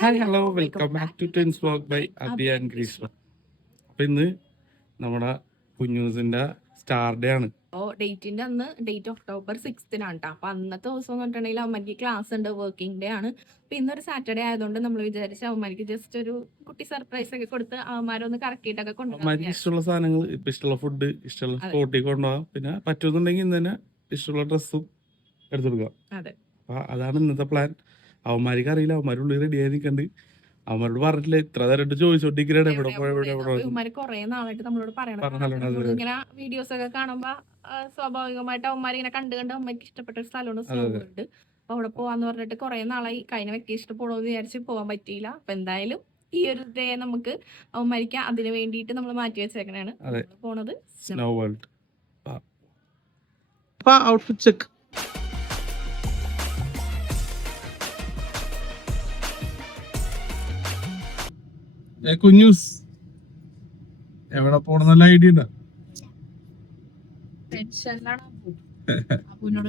Hi hello welcome back to twins vlog by Abi and Greeshma. അപ്പൊ ഇന്ന് നമ്മുടെ കുഞ്ഞൂസിന്റെ സ്റ്റാർ ഡേ ആണ്. ഡേറ്റിന്റെ അന്ന് ഡേറ്റ് October 6th കേട്ടോ. അപ്പൊ അന്നത്തെ ദിവസം എന്ന് പറഞ്ഞിട്ടുണ്ടെങ്കിൽ അമ്മയ്ക്ക് ക്ലാസ് ഉണ്ട്, വർക്കിംഗ് ഡേ ആണ്. അപ്പൊ ഇന്നൊരു സാറ്റർഡേ ആയതുകൊണ്ട് നമ്മൾ വിചാരിച്ച അമ്മയ്ക്ക് ജസ്റ്റ് ഒരു കുട്ടി സർപ്രൈസ് ഒക്കെ കൊടുത്ത് അവന്മാരൊന്ന് കറക്കിയിട്ടൊക്കെ കൊണ്ടുപോകാം. ഇഷ്ടമുള്ള സാധനങ്ങൾ, ഇപ്പൊ ഇഷ്ടമുള്ള ഫുഡ്, ഇഷ്ടമുള്ള സ്പോട്ടിൽ കൊണ്ടുപോകാം. പിന്നെ പറ്റുന്നുണ്ടെങ്കിൽ ഇന്ന് തന്നെ ഇഷ്ടമുള്ള ഡ്രസ്സും എടുത്തു കൊടുക്കാം. അതെ, അപ്പൊ അതാണ് ഇന്നത്തെ പ്ലാൻ. അവന്മാർക്ക് അറിയില്ല, അവന്മാരുള്ളിൽ റെഡി ആയി നിൽക്കണ്ട്. അവന്മാരോട് പറഞ്ഞിട്ടില്ല, ഇത്ര നേരം ചോദിച്ചോണ്ടിരിക്കണേ എവിടെ ഇവന്മാര് കുറെ നാളായിട്ട് നമ്മളോട് പറയണം. ഇങ്ങനെ വീഡിയോസ് ഒക്കെ കാണുമ്പോ സ്വാഭാവികമായിട്ട് അവന്മാർ ഇങ്ങനെ കണ്ട് അമ്മയ്ക്ക് ഇഷ്ടപ്പെട്ട ഒരു സ്ഥലമാണ് സ്നോവുണ്ട്. അപ്പൊ അവിടെ പോവാന്ന് പറഞ്ഞിട്ട് കുറെ നാളായി. കഴിഞ്ഞ വെക്കേഷന് പോകണമെന്ന് വിചാരിച്ച് പോകാൻ പറ്റിയില്ല. അപ്പൊ എന്തായാലും ഈ ഒരു ഡേ നമുക്ക് അവന്മാർക്ക് അതിന് വേണ്ടിയിട്ട് നമ്മൾ മാറ്റി വെച്ചേക്കണാണ് പോണത് സ്നോ വേൾഡ്. Outfit check. കുഞ്ഞൂസ് എവിടെ പോണെന്നല്ല ഐഡിയ ഉണ്ടോ? ടെൻഷനിലാണ് അപ്പുനോട്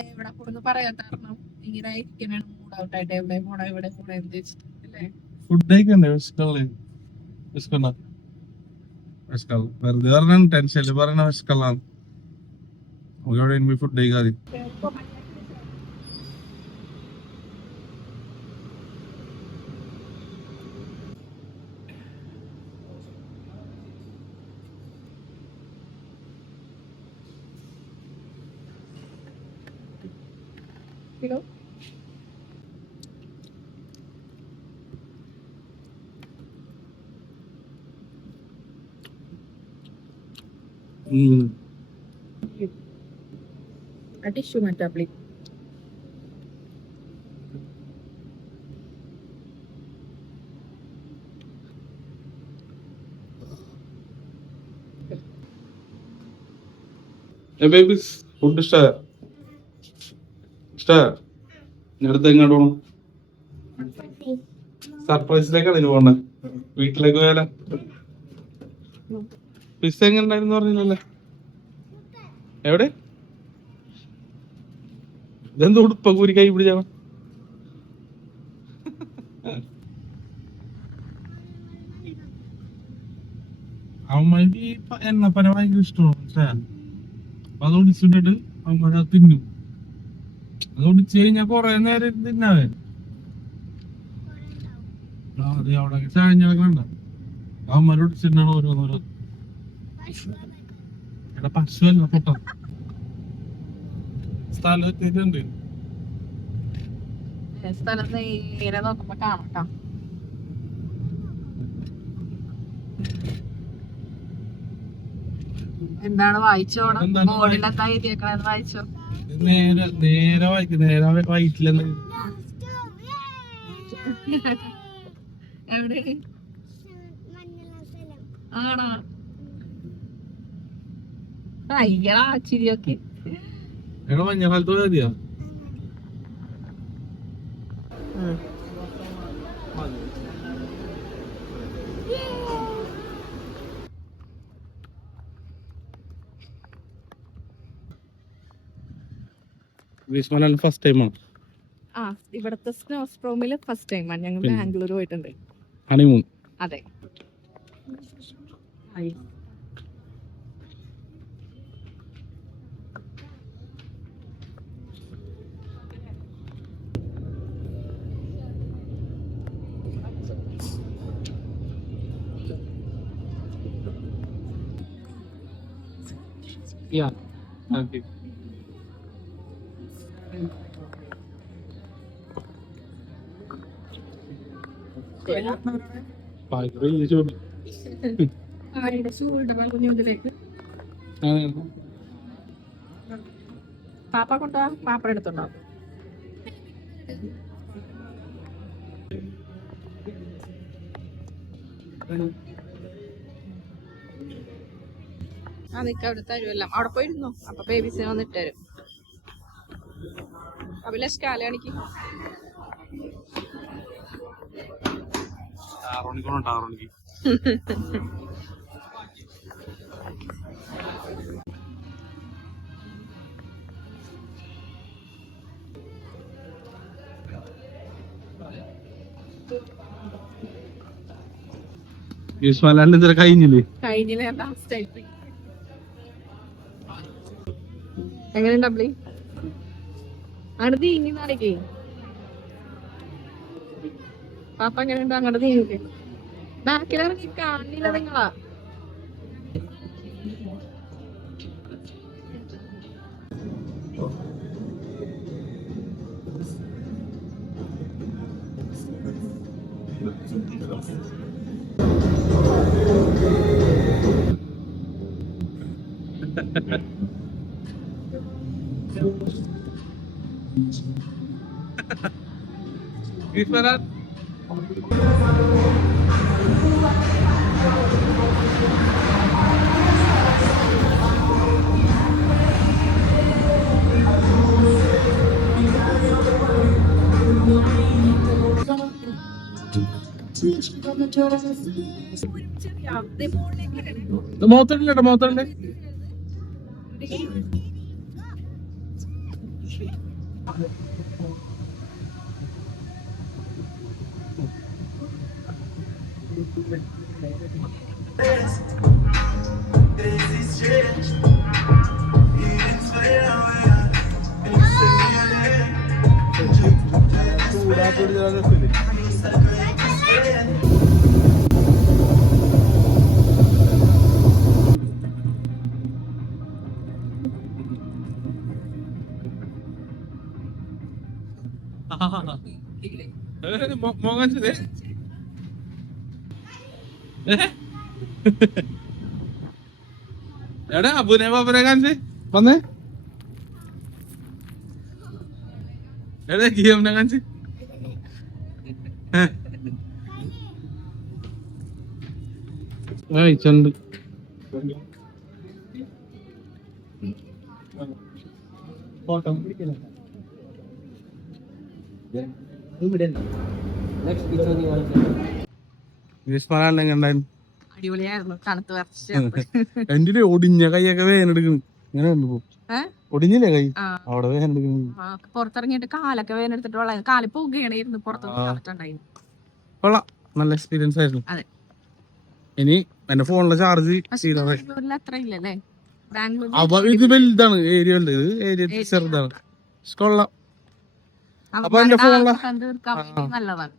എവിടെ പോണെന്ന് പറയാത്ത കാരണം ഇങ്ങനെ ഇരിക്കണ മൂഡ് ഔട്ട് ആയിട്ട് എവിടെ പോണ എവിടെ പോണ എന്ത് വെച്ചിട്ടല്ലേ. ഫുഡ് കഴിക്കണ്ടേ? വെറുതെ പറഞ്ഞ ടെൻഷനിൽ പറയണ വിശക്കള്ളാണ്. നമുക്ക് എവിടെ ഫുഡ് കഴിക്കാതെ ടിഷ്യൂ മാറ്റാ പ്ലീസ്. ഫുഡ് ഇഷ്ടമായ അടുത്ത് എങ്ങോട്ട് പോണം? സർപ്രൈസിലേക്കാണ് ഇനി പോണേ. വീട്ടിലേക്ക് പോയാലോ? പിസ്സ എങ്ങനെ ഉണ്ടായിരുന്നു പറഞ്ഞില്ലല്ലേ? എവിടെ? ഇതെന്ത് ഉടുപ്പ കൂരി കൈ പിടിച്ചാണ്? അവന്മാർക്ക് എണ്ണപ്പന ഭയങ്കര ഇഷ്ടമാണ്. അത് ഒടിച്ചിട്ടിട്ട് അവന്മാർ തിന്നും. അത് ഒടിച്ചു കഴിഞ്ഞാൽ കൊറേ നേരം തിന്നാവേ. അതെ, അവിടെ ചായഞ്ഞ അവന്മാർ ഒടിച്ചിട്ടാണ് ഓരോന്നോരോ. എടാ പശുവല്ല പൊട്ട സ്ഥലം എത്തിയിട്ടുണ്ട്. സ്ഥലം നേരെ നോക്കുമ്പോ കാണാം. എന്താണ് വായിച്ചോ? ബോർഡിൽ എന്താ എഴുതിയേക്കണെന്ന് വായിച്ചോ? നേരെ വായിക്കും. നേരെ വായിട്ടില്ലെന്ന്. എവിടെ ആണോ? അയ്യടാ ചിരിയൊക്കെ. എടാ മഞ്ഞക്കാലത്ത് മതിയോ? ഫസ്റ്റ് ടൈമാണ്. ഇവിടത്തെ സ്നോസ്പ്രോമില് ഫസ്റ്റ് ടൈമാണ്. ഞങ്ങൾ ബാംഗ്ലൂർ പോയിട്ടുണ്ട്. ഹണിമൂൺ. അതെ. Yeah. Okay. പാപ്പ കൊണ്ടുപോവാ. പാപ്പ എടുത്തുണ്ടോ? നിക്ക് അവിടെ തരുമല്ലോ. അവിടെ പോയിരുന്നു. അപ്പൊ ബേബീസിനെ വന്നിട്ട് തരും. അഭിലാഷ് കാല കാണിക്ക്. ഗ്രീഷ്മ ലാൻഡ് ഇതുവരെ കഴിഞ്ഞില്ലേ? കഴിഞ്ഞില്ല, ലാസ്റ്റ് ആയിട്ട്. എങ്ങനെയുണ്ട് അബ്ലി? അങ്ങോട്ട് നീങ്ങി നാളേക്ക് പാപ്പ എങ്ങനെയുണ്ട്? അങ്ങോട്ട് നീങ്ങി ബാക്കിലിറങ്ങി കാണില്ല നിങ്ങളാ. ഗ്രീഷ്മ ലാൻഡ് മോത്തല്ലേ മോത്തല്ലേ മോങ്ങാൻ എടാ അബുനെ ബാബനെ കാണിച്ചേ വന്നേ. എടാ ഗിയമ്നെ കാണിച്ച് ചണ്ട് അടിപൊളിയായിരുന്നു, തണുത്ത് വരച്ച്. എന്റെ ഒടിഞ്ഞ കൈയൊക്കെ വേനെടുക്കുന്നു. ഇങ്ങനെ ഒടിഞ്ഞില്ലേ കൈ? അവിടെ വേനെടുക്കുന്നു. പുറത്തിറങ്ങിയിട്ട് കാലൊക്കെ വേനെടുത്തിട്ട് വെള്ളം കാല് പോകുകയായിരുന്നു. പുറത്തുണ്ടായിരുന്നു. കൊള്ളാം, നല്ല എക്സ്പീരിയൻസ് ആയിരുന്നു. അതെ. ഇനി എന്റെ ഫോണിലെ ചാർജ് അത്ര ഇല്ലല്ലേ? ഇത് വലുതാണ്, ഏരിയ വലുത്, ഇത് ഏരിയ ചെറുതാണ്. കൊള്ളാം. അപ്പൊ എന്റെ ഫോണിലെ നല്ലതാണ്.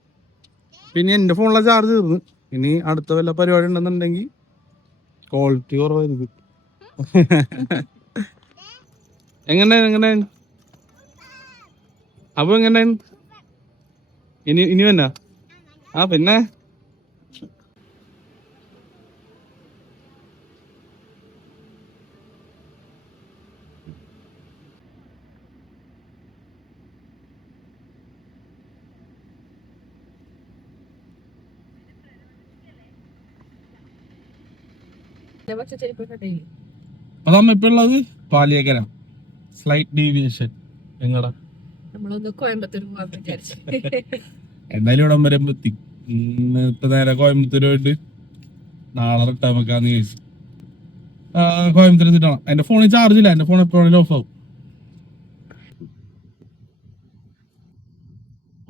പിന്നെ എന്റെ ഫോണിലെ ചാർജ് തീർന്നു. ഇനി അടുത്ത വല്ല പരിപാടി ഉണ്ടെന്നുണ്ടെങ്കിൽ ക്വാളിറ്റി കുറവായിരിക്കും. എങ്ങനെ അപ്പൊ എങ്ങനെ ഇനി വന്നാ? ആ പിന്നെ അതമ്മ ഇപ്പൊ ഉള്ളത് പാലിയേക്കര. Slight deviation. എങ്ങടാ? നമ്മളൊന്ന് കോയമ്പത്തൂർ പോകാൻ വിചാരിച്ചു. എന്തായാലും ഇവിടം വരെ എത്തി. ഇപ്പൊ നേരെ കോയമ്പത്തൂർ പോയിട്ട് നാളെ റിട്ടേൺ വെക്കാന്ന് ചോദിച്ചു. കോയമ്പത്തൂർ എത്തിട്ടാണ്. എന്റെ ഫോണിൽ ചാർജ് ഇല്ല. എന്റെ ഫോൺ എപ്പോഴും ഓഫ് ആവും.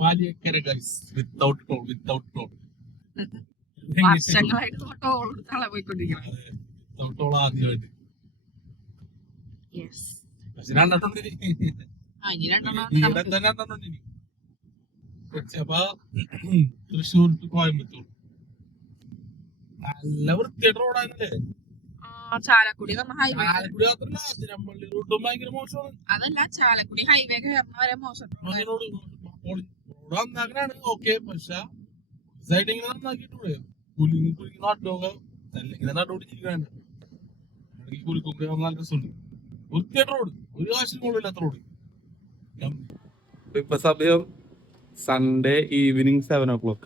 Paliyekkara guys, without toll. വർഷങ്ങളായിട്ട് പോയിക്കൊണ്ടിരിക്കണം. ആദ്യമായിട്ട് തൃശ്ശൂർ ടു കോയമ്പത്തൂർ നല്ല വൃത്തിയായിട്ട് റോഡാണല്ലേ. ചാലക്കുടി ഹൈവേ, അതിരമ്പള്ളി റൂട്ടും ഭയങ്കര മോശമാണ്. അതല്ല ചാലക്കുടി ഹൈവേ കയറുന്ന വരെ മോശം റോഡ് നന്നാക്കാനാണ് ഓക്കെ. പക്ഷെ സൈഡ് ഇങ്ങനെ നന്നാക്കിട്ടൂടെ? കുലുങ്ങി നാട്ടോക്കെ ഇങ്ങനെ നട്ടോടിച്ചിരിക്കാണ്ട് കുലുക്കുമ്പോ നല്ല രസമുണ്ട്. വൃത്തിയായിട്ട് റോഡ്, ഒരു കാശിന് കൊള്ളില്ലാത്ത റോഡ്. ഇപ്പൊ സമയം സൺഡേ ഈവനിങ് 7 o'clock.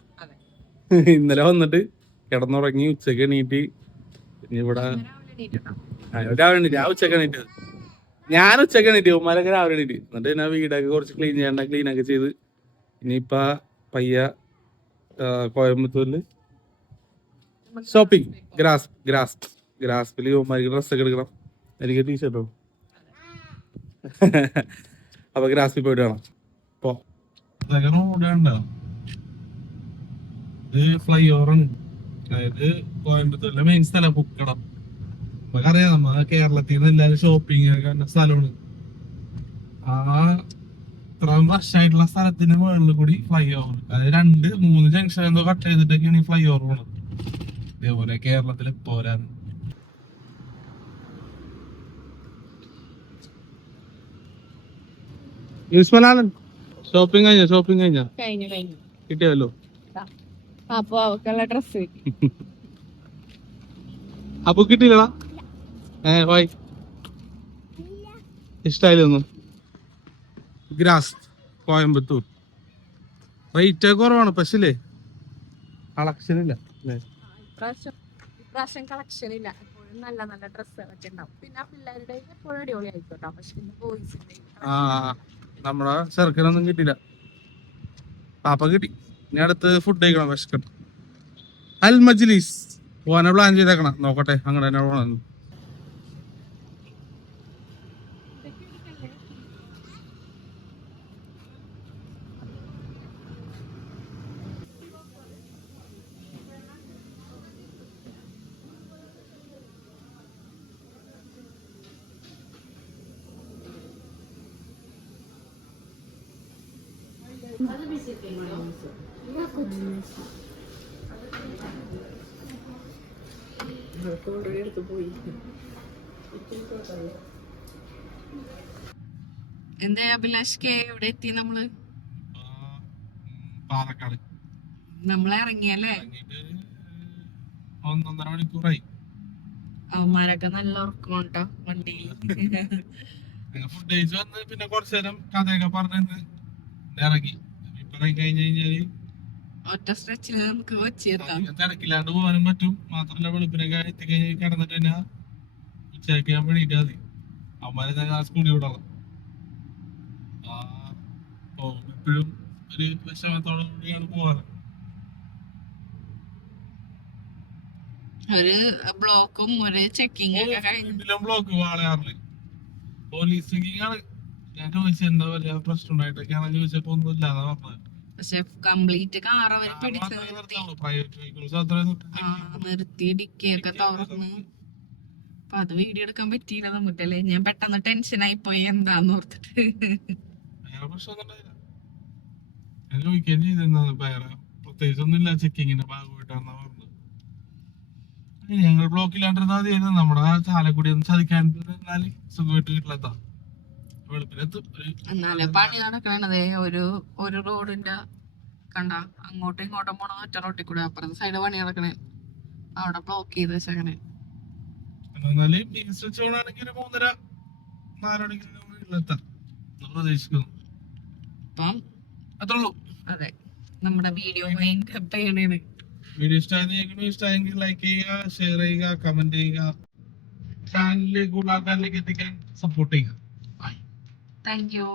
ഇന്നലെ വന്നിട്ട് കിടന്നുറങ്ങി, ഉച്ചക്ക് എണീറ്റ്. ഇവിടെ രാവിലെ എണീറ്റ്, ഉച്ചക്ക് എണീറ്റത് ഞാൻ. ഉച്ചക്ക് എണീറ്റ്, ഉമ്മാരൊക്കെ രാവിലെ എണീറ്റ്. എന്നിട്ട് ഞാൻ വീടൊക്കെ കുറച്ച് ക്ലീൻ ചെയ്യണ്ട, ക്ലീനൊക്കെ ചെയ്ത് ഇനിയിപ്പ പയ്യ കോയമ്പത്തൂരില് ഷോപ്പിംഗ്. ഗ്രാസ്പില് ഉമ്മാർക്ക് ഡ്രസ്സൊക്കെ എടുക്കണം. എനിക്ക് ടീഷർട്ടോ. അപ്പൊ ഗ്രാസ്പിൽ പോയിട്ട് വേണം. ഇത് ഫ്ലൈ ഓവറാണ്. അതായത് കോയമ്പത്തൂരിലെ മെയിൻ സ്ഥലം പുക്കടം. നമുക്കറിയാം, നമ്മ കേരളത്തിൽ നിന്ന് എല്ലാവരും ഷോപ്പിംഗ് ഒക്കെ സ്ഥലമാണ്. ആ ഇത്രയും വർഷമായിട്ടുള്ള സ്ഥലത്തിന് മുകളിൽ കൂടി ഫ്ലൈ ഓവർ, അതായത് 2-3 ജംഗ്ഷൻ എന്തോ കട്ട് ചെയ്തിട്ടൊക്കെയാണ് ഈ ഫ്ലൈ ഓവർ പോണത്. ഇതേപോലെ കേരളത്തിൽ പോരാണ്. ഷോപ്പിംഗ് കഴിഞ്ഞ കഴിഞ്ഞു കിട്ടിയല്ലോ. അപ്പൊ അവക്കുള്ള ഡ്രസ് അപ്പൊ കിട്ടിയില്ലടാ. വായി ഇഷ്ടായില്ലൊന്നും. ഗ്രാസ് കോയമ്പത്തൂർ റേറ്റ് കുറവാണ്, പക്ഷേ കളക്ഷൻ ഇല്ല. ഇപ്രാവശ്യം കളക്ഷൻ ഇല്ല. എപ്പോഴും നല്ല നല്ല ഡ്രസ്സുകളൊക്കെ ഉണ്ടാവും. പിന്നെ പിള്ളേരുടെ എപ്പോഴും അടിപൊളി ആയിക്കോട്ടോ. പക്ഷെ ബോയ്സിന്റെ നമ്മുടെ ചെറുക്കനൊന്നും കിട്ടില്ല. പാപ്പ കിട്ടി. ഇനി അടുത്ത് ഫുഡ് കഴിക്കണം, വിശക്കട്ടെ. അൽ മജ്ലിസ് പോവാനെ പ്ലാൻ ചെയ്തേക്കണം. നോക്കട്ടെ, അങ്ങനെ തന്നെ പോകണം. എന്താ അഭിലാഷ് കെ, എവിടെ എത്തി നമ്മള്? പാലക്കാട് നമ്മളെ ഇറങ്ങിയല്ലേ? 1.5 മണിക്കൂറായി. അവന്മാരൊക്കെ നല്ല ഉറക്കമുണ്ടോ വണ്ടിയിൽ? ഫുഡ് കഴിച്ച് വന്ന് പിന്നെ കുറച്ചു നേരം കഥയൊക്കെ പറഞ്ഞ് ഇറങ്ങി. ഇറങ്ങി കഴിഞ്ഞ് കഴിഞ്ഞാല് ഒറ്റ സ്ട്രെച്ചിൽ നമുക്ക് വെച്ചെത്താം. തിരക്കില്ലാണ്ട് പോകാനും പറ്റും. മാത്രല്ല വെളുപ്പിനൊക്കെ എത്തിക്കഴിഞ്ഞ് കിടന്നിട്ട് തന്നെ ഉച്ചയ്ക്ക് ഞാൻ വേണ്ടിട്ട് മതി. അവന്മാരെ സ്കൂളിൽ വിടണം. എപ്പോഴും ഒരു വിഷമത്തോടു കൂടിയാണ് പോവാറ്. ഒരു ബ്ലോക്കും ഒരു ചെക്കിങ് ഒക്കെ കഴിഞ്ഞു. ബ്ലോക്ക് വാളയാറില് പോലീസ് ചെക്കിങ് ആണ്. ഞാൻ ചോദിച്ചത് എന്താ വലിയ പ്രശ്നം ഉണ്ടായിട്ടൊക്കെയാണ് ചോദിച്ചപ്പോ ഒന്നും ഇല്ലാന്നാ പറഞ്ഞത്. പക്ഷെ കംപ്ലീറ്റ് കാർ അവര് പിടിച്ച് നിർത്തി ഡിക്കിയൊക്കെ തുറന്ന്. അപ്പൊ അത് വീഡിയോ എടുക്കാൻ പറ്റിയില്ല നമുക്കല്ലേ. ഞാൻ പെട്ടെന്ന് ടെൻഷനായി പോയി എന്താന്ന് ഓർത്തിട്ട്. ഞാൻ ചോദിക്കുകയും ചെയ്തെന്നാണ് വേറെ പ്രത്യേകിച്ച് ഒന്നുമില്ല, ചെക്കിങ്ങിന്റെ ഭാഗമായിട്ടാണെന്നാ പറഞ്ഞത്. ഞങ്ങൾ ബ്ലോക്കിലാണ്ടിരുന്നാ മതിയായിരുന്നു. നമ്മുടെ ചാലക്കുടി ഒന്ന് ചതിക്കാണ്ടിരുന്നാല് സുഖമായിട്ട് വീട്ടിലെത്താം. വെളുപ്പിനെത്തും. എന്നാലും പണി നടക്കണതേ ഒരു റോഡിന്റെ കണ്ട അങ്ങോട്ടും ഇങ്ങോട്ടും പോണ ഒറ്റ റോട്ടിൽ കൂടെ. അപ്പുറത്തെ സൈഡ് പണി നടക്കണേ, അവിടെ ബ്ലോക്ക് ചെയ്ത് വെച്ചേക്കണേ. എന്നാല് ആണെങ്കിൽ 3:30-4 മണിക്ക് വീട്ടിലെത്താം പ്രതീക്ഷിക്കുന്നു. അപ്പം അത്രേ ഉള്ളൂ. അതെ, നമ്മുടെ വീഡിയോ ചെയ്യണേണ്. വീഡിയോ ഇഷ്ടമായെങ്കിൽ ലൈക്ക് ചെയ്യുക, ഷെയർ ചെയ്യുക, കമന്റ് ചെയ്യുക, ചാനലിലേക്ക് കൂടുതൽ ആൾക്കാരിലേക്ക് എത്തിക്കാൻ സപ്പോർട്ട് ചെയ്യുക. Thank you.